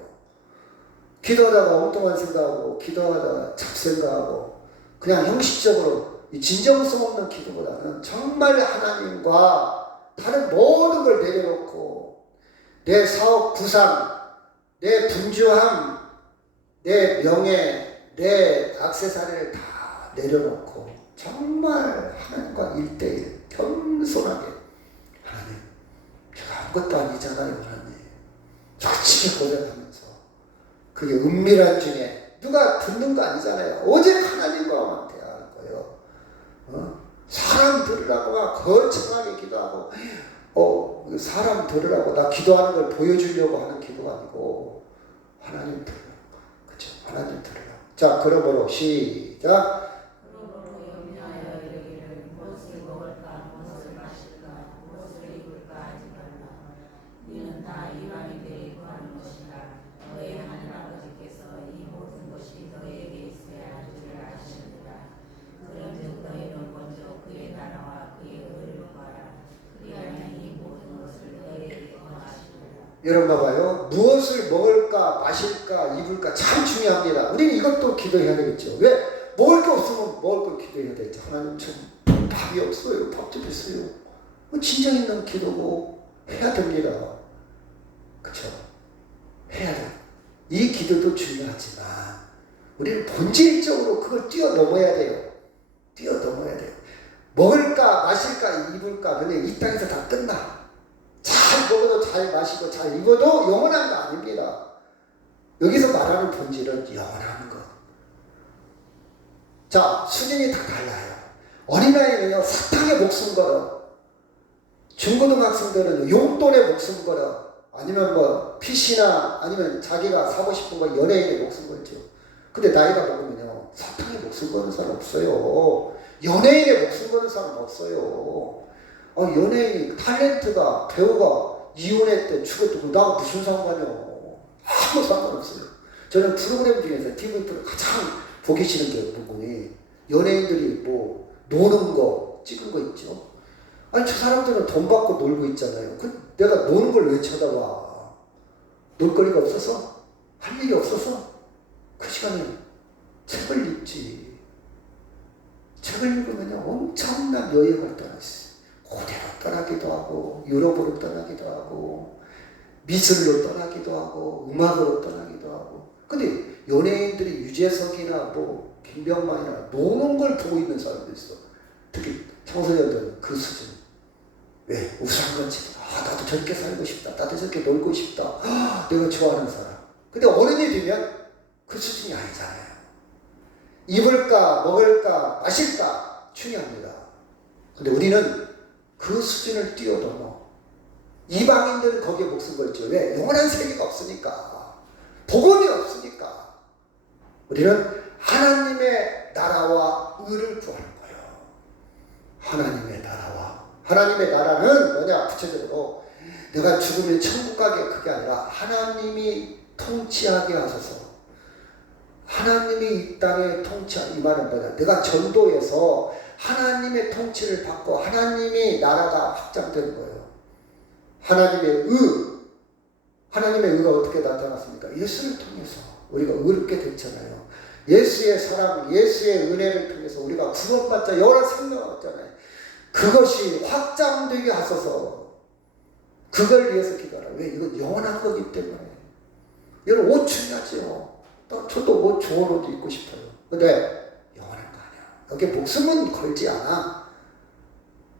기도하다가 엉뚱한 생각하고, 기도하다가 잡생각하고, 그냥 형식적으로 이 진정성 없는 기도보다는 정말 하나님과 다른 모든 걸 내려놓고, 내 사업 부상, 내 분주함, 내 명예, 내 액세서리를 다 내려놓고, 정말 하나님과 1:1 겸손하게 하나님 제가 아무것도 아니잖아요. 하나님 솔직히 고백하면서 그게 은밀한 중에 누가 듣는 거 아니잖아요. 오직 하나님과만 대화하는 거예요. 사람 들으라고 막 거창하게 기도하고 사람 들으라고 나 기도하는 걸 보여주려고 하는 기도가 아니고 하나님 들으라고. 그렇죠? 하나님 들으라고. 자 그러므로 시작. 여러분 봐봐요. 무엇을 먹을까 마실까 입을까 참 중요합니다. 우리는 이것도 기도해야 되겠죠. 왜? 먹을 게 없으면 먹을 걸 기도해야 되겠죠. 하나님 참 밥이 없어요. 밥 좀 주세요. 진정 있는 기도고 해야 됩니다. 그렇죠? 해야 돼. 이 기도도 중요하지만 우리는 본질적으로 그걸 뛰어넘어야 돼요. 뛰어넘어야 돼요. 먹을까 마실까 입을까 근데 이 땅에서 다 끝나. 잘 먹어도 잘 마시고 잘 입어도 영원한 거 아닙니다. 여기서 말하는 본질은 영원한 것. 자, 수준이 다 달라요. 어린아이는요, 사탕에 목숨 걸어. 중고등학생들은 용돈에 목숨 걸어. 아니면 뭐, PC나 아니면 자기가 사고 싶은 거 연예인에 목숨 걸죠. 근데 나이가 먹으면요, 사탕에 목숨 거는 사람 없어요. 연예인에 목숨 거는 사람 없어요. 연예인이 탤런트가 배우가 이혼했대 죽었다고 나 무슨 상관이야. 아무 상관없어요. 저는 프로그램 중에서 TV 프로 가장 보기 싫은 게 부분이 연예인들이 뭐 노는 거 찍은 거 있죠. 아니 저 사람들은 돈 받고 놀고 있잖아요. 내가 노는 걸 왜 쳐다봐. 놀거리가 없어서? 할 일이 없어서? 그 시간에 책을 읽지. 책을 읽으면 엄청난 여행을 떠났어요. 고대로 떠나기도 하고 유럽으로 떠나기도 하고 미술로 떠나기도 하고 음악으로 떠나기도 하고. 근데 연예인들이 유재석이나 뭐 김병만이나 노는 걸 보고 있는 사람도 있어. 특히 청소년들은 그 수준. 왜? 우수한 건지. 나도 저렇게 살고 싶다. 나도 저렇게 놀고 싶다. 내가 좋아하는 사람. 근데 어른이 되면 그 수준이 아니잖아요. 입을까, 먹을까, 마실까 중요합니다. 근데 우리는 그 수준을 뛰어넘어. 이방인들은 거기에 목숨 걸죠. 왜? 영원한 세계가 없으니까. 복음이 없으니까. 우리는 하나님의 나라와 의를 구하는 거예요. 하나님의 나라와. 하나님의 나라는 뭐냐? 구체적으로 내가 죽으면 천국 가게 그게 아니라 하나님이 통치하게 하소서. 하나님이 이 땅에 통치하는 이 말은 뭐냐? 내가 전도해서 하나님의 통치를 받고 하나님이 나라가 확장되는 거예요. 하나님의 하나님의 의가 어떻게 나타났습니까? 예수를 통해서 우리가 의롭게 됐잖아요. 예수의 사랑, 예수의 은혜를 통해서 우리가 구원받자 영원한 생명을 얻잖아요. 그것이 확장되게 하소서. 그걸 위해서 기도하라. 왜? 이건 영원한 거기 때문에. 여러분 옷 중요하죠. 저도 뭐 좋은 옷 입고 싶어요. 근데 영원한 거 아니야. 여기 목숨은 걸지 않아.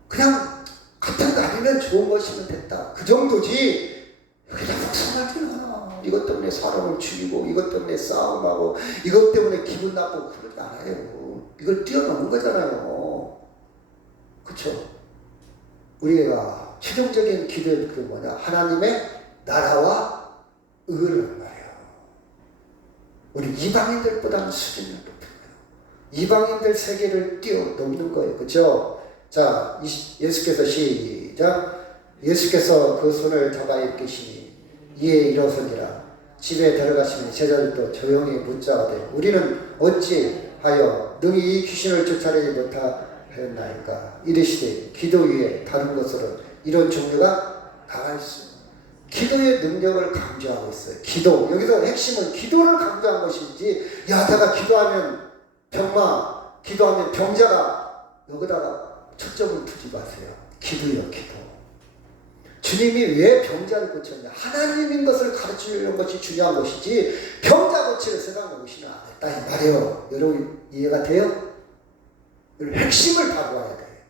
그냥 같은 날이면 좋은 것이면 됐다. 그 정도지. 여기다 목숨을 들거나 이것 때문에 사람을 죽이고 이것 때문에 싸움하고 이것 때문에 기분 나쁘고 그러지 않아요. 이걸 뛰어넘은 거잖아요. 그렇죠? 우리가 최종적인 기도의 그 뭐냐? 하나님의 나라와 의를 말해요. 우리 이방인들보다는 수준이 높은 거예요. 이방인들 세계를 뛰어넘는 거예요. 그렇죠? 자, 예수께서 시작. 예수께서 그 손을 잡아 이끄시니 이에 일어서니라. 집에 들어가시면 제자들도 조용히 묻자하되 우리는 어찌하여 능히 이 귀신을 쫓아내지 못하였나이까. 이르시되 기도 위에 다른 것으로 이런 종류가 나와 있습니다. 기도의 능력을 강조하고 있어요. 기도. 여기서 핵심은 기도를 강조한 것인지, 야, 내가 기도하면 기도하면 병자가, 여기다가 초점을 두지 마세요. 기도요, 기도. 주님이 왜 병자를 고쳤냐? 하나님인 것을 가르치려는 것이 중요한 것이지, 병자 고치는 세상에 오시면 안 됐다, 이 말이에요. 여러분, 이해가 돼요? 핵심을 다루어야 돼.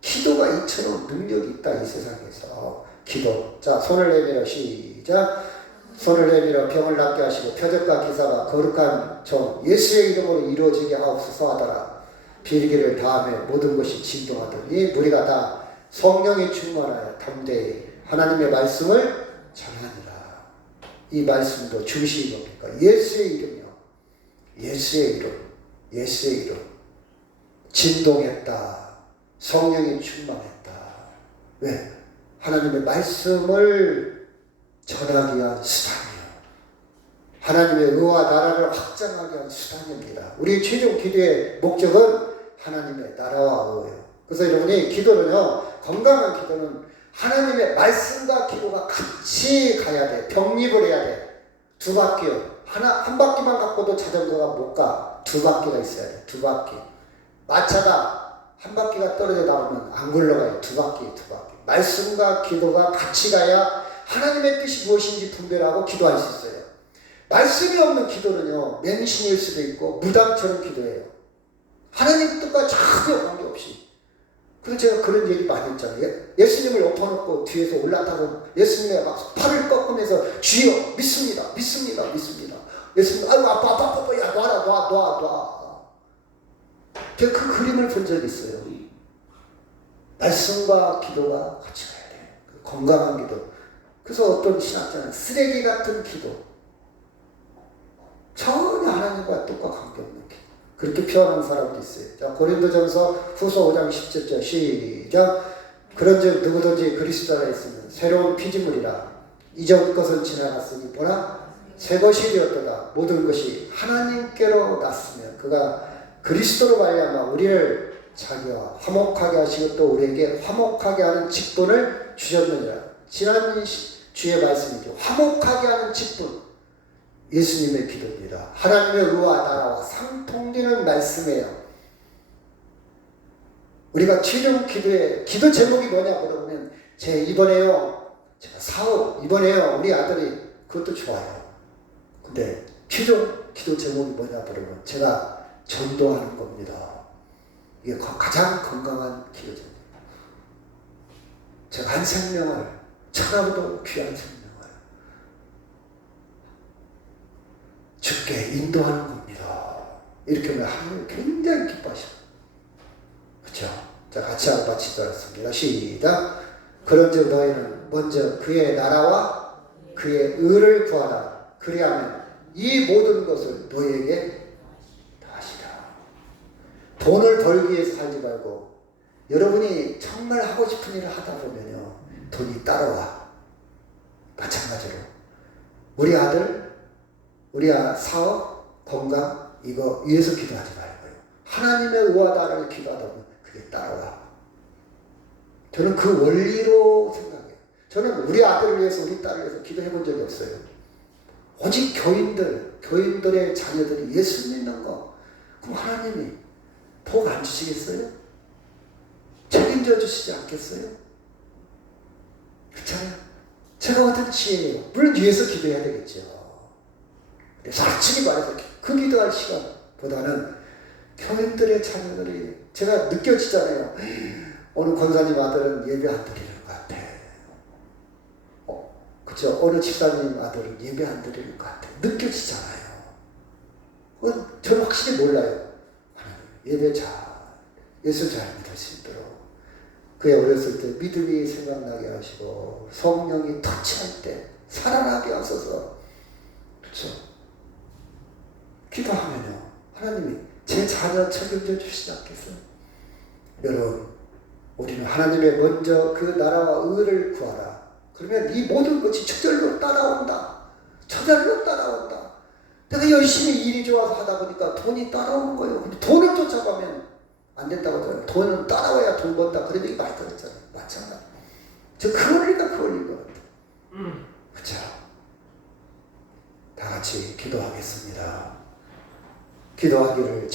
기도가 이처럼 능력이 있다, 이 세상에서. 기도. 자, 손을 내밀어 시작. 손을 내밀어 병을 낫게 하시고 표적과 기사가 거룩한 종 예수의 이름으로 이루어지게 하옵소서 하더라. 비리기를 다음에 모든 것이 진동하더니 무리가 다 성령이 충만하여 담대히 하나님의 말씀을 전하니라. 이 말씀도 중심이 뭡니까? 예수의 이름이요. 예수의 이름. 예수의 이름. 진동했다. 성령이 충만했다. 왜? 하나님의 말씀을 전하기 위한 수단이에요. 하나님의 의와 나라를 확장하기 위한 수단입니다. 우리 최종 기도의 목적은 하나님의 나라와 의예요. 그래서 여러분이 기도는요, 건강한 기도는 하나님의 말씀과 기도가 같이 가야 돼. 병립을 해야 돼. 두 바퀴요. 한 바퀴만 갖고도 자전거가 못 가. 두 바퀴가 있어야 돼. 두 바퀴. 마차가 한 바퀴가 떨어져 나오면 안 굴러가요. 두 바퀴. 말씀과 기도가 같이 가야 하나님의 뜻이 무엇인지 분별하고 기도할 수 있어요. 말씀이 없는 기도는요, 맹신일 수도 있고 무당처럼 기도해요. 하나님 뜻과 전혀 관계없이. 그래서 제가 그런 얘기 많이 했잖아요. 예수님을 엎어놓고 뒤에서 올라타서 예수님의 막 팔을 꺾으면서 주여 믿습니다. 예수님 아이고 아빠 야 놔. 제가 그 그림을 본 적이 있어요. 말씀과 기도가 같이 가야 돼요. 건강한 기도. 그래서 어떤 신학자는 쓰레기 같은 기도. 전혀 하나님과 뜻과 관계없는 기도. 그렇게 표현하는 사람도 있어요. 자, 고린도전서 후서 5장 17절 시작. 그런즉 누구든지 그리스도 안에 있으면 새로운 피조물이라. 이전 것은 지나갔으니 보라 새 것이 되었도다. 모든 것이 하나님께로 났으면 그가 그리스도로 말미암아 우리를 자기와 화목하게 하시고 또 우리에게 화목하게 하는 직분을 주셨느니라. 지난 주의 말씀이죠. 화목하게 하는 직분. 예수님의 기도입니다. 하나님의 의와 나라와 상통되는 말씀이에요. 우리가 최종 기도의 기도 제목이 뭐냐 물어보면 이번에요. 제가 사업 이번에요. 우리 아들이 그것도 좋아요. 근데 최종 기도 제목이 뭐냐 물어보면 제가 전도하는 겁니다. 이게 가장 건강한 기도입니다. 제가 한 생명을, 천하보다 귀한 생명을 주께 인도하는 겁니다. 이렇게 하면 하나님 굉장히 기뻐하셔요. 그렇죠? 자, 같이 한번 마치도록 하겠습니다. 시작. 그런즉 너희는 먼저 그의 나라와 그의 의를 구하라. 그리하면 이 모든 것을 너희에게 더하시라. 돈을 벌기 위해서 살지 말고 여러분이 정말 하고 싶은 일을 하다 보면요, 돈이 따라와. 마찬가지로 우리 아들, 우리 사업, 건강 이거 위해서 기도하지 말고요. 하나님의 의와 나라를 기도하다 보면 그게 따라와. 저는 그 원리로 생각해요. 저는 우리 아들을 위해서, 우리 딸을 위해서 기도해 본 적이 없어요. 오직 교인들의 자녀들이 예수 믿는 거, 그럼 하나님이 복 안 주시겠어요? 책임져 주시지 않겠어요? 그렇잖아요. 제가 어떤 지혜예요. 물론 위해서 기도해야 되겠죠. 그래서 솔직히 말해서 그 기도할 시간보다는 교인들의 자녀들이, 제가 느껴지잖아요. 어느 권사님 아들은 예배 안 드리는 것 같아. 그쵸? 어느 집사님 아들은 예배 안 드리는 것 같아. 느껴지잖아요. 그건 저는 확실히 몰라요. 예배 예수 잘 믿을 수 있도록. 그의 어렸을 때 믿음이 생각나게 하시고, 성령이 터치할 때 살아나게 하소서. 그쵸? 기도하면요, 하나님이 제 자녀 책임져 주시지 않겠어요? 여러분, 우리는 하나님의 먼저 그 나라와 의를 구하라. 그러면 이 모든 것이 저절로 따라온다. 저절로 따라온다. 내가 열심히 일이 좋아서 하다 보니까 돈이 따라오는 거예요. 근데 돈을 쫓아가면 안 된다고 하잖아요. 돈은 따라와야 돈 번다. 그런 얘기 많이 들었잖아요. 맞잖아요. 그 원리가 그 원리인 것 같아요. 그쵸? 다 같이 기도하겠습니다. 기도하기를